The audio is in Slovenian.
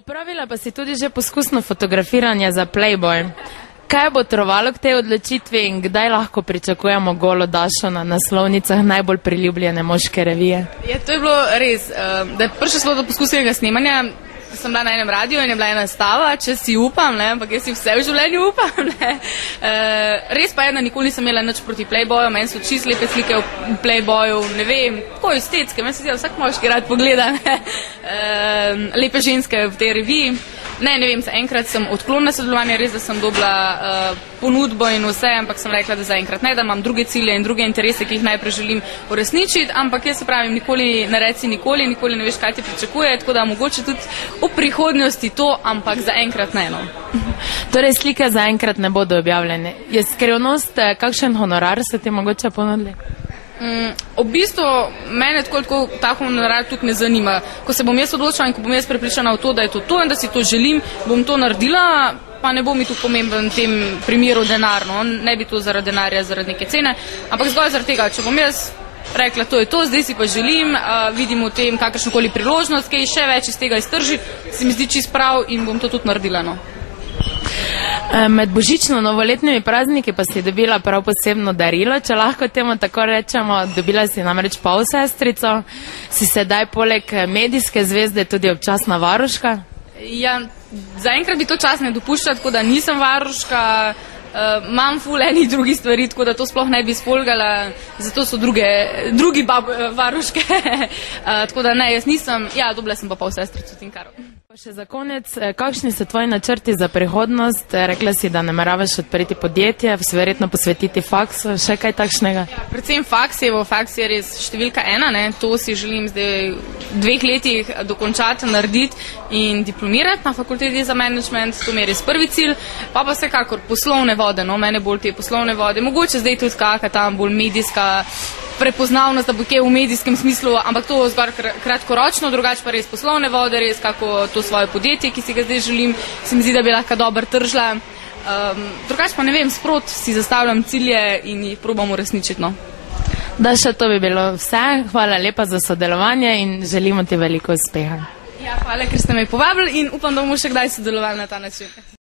Opravila pa si tudi že poskusno fotografiranje za Playboy. Kaj bo trovalo k tej odločitvi in kdaj lahko pričakujemo golo Dašo na naslovnicah najbolj priljubljene moške revije? To je bilo res, da je prišlo smo do poskusnega snemanja. Sem bila na enem radiju in je bila ena stava, če si upam, ampak jaz si vse v življenju upam. Res pa je, da nikoli nisem imela nič proti Playboyu, meni so čisto lepe slike v Playboyu, ne vem, tako estetske, meni se zdi, da vsak moški rad pogleda lepe ženske v tej reviji. Ne vem, enkrat sem odklonila sodelovanje, res, da sem dobila ponudbo in vse, ampak sem rekla, da zaenkrat ne, da imam druge cilje in druge interese, ki jih najprej želim uresničiti, ampak jaz se pravim, nikoli ne reci nikoli ne veš, kaj ti pričakuje, tako da mogoče tudi v prihodnosti to, ampak zaenkrat ne. Torej slike zaenkrat ne bodo objavljene. Je skrivnost, kakšen honorar ste ti mogoče ponudili? V bistvu mene tako ta honorar tudi ne zanima. Ko se bom jaz odločila in ko bom jaz prepričana v to, da je to in da si to želim, bom to naredila, pa ne bo mi tu pomemben v tem primeru denarno. Ne bi to zaradi denarja, zaradi neke cene, ampak zgolj zaradi tega, če bom jaz rekla, to je to, zdaj si pa želim, vidim v tem kakršnokoli priložnost, kaj še več iz tega iztržiti, se mi zdi čisto prav in bom to tudi naredila. Med božično-novoletnimi prazniki pa si dobila prav posebno darilo, če lahko temu tako rečemo. Dobila si namreč polsestrico, si sedaj poleg medijske zvezde tudi občasna varuška? Ja, zaenkrat bi to čas ne dopuščala, tako da nisem varuška, imam ful enih drugih stvari, tako da to sploh ne bi spolgala, zato so drugi varuške, tako da ne, jaz nisem, ja, dobila sem pa polsestrico Tinkaro. Še za konec, kakšni so tvoji načrti za prihodnost? Rekla si, da nameravaš odpreti podjetje, verjetno posvetiti faksu, še kaj takšnega? Ja, predvsem faks je res številka 1, to si želim zdaj v 2 letih dokončati, narediti in diplomirati na fakulteti za management, to mi je res prvi cilj, pa vsekakor poslovne vode, mene bolj te poslovne vode, mogoče zdaj tudi kakšna tam bolj medijska prepoznavnost, da bo kje v medijskem smislu, ampak to zgolj kratkoročno, drugače pa res poslovne vode, res kako to svoje podjetje, ki si ga zdaj želim, se mi zdi, da bi lahko dobro tržila. Drugače pa ne vem, sprot si zastavljam cilje in jih probam uresničiti. Daša, to bi bilo vse. Hvala lepa za sodelovanje in želimo ti veliko uspeha. Ja, hvala, ker ste me povabili in upam, da bomo še kdaj sodelovali na ta način.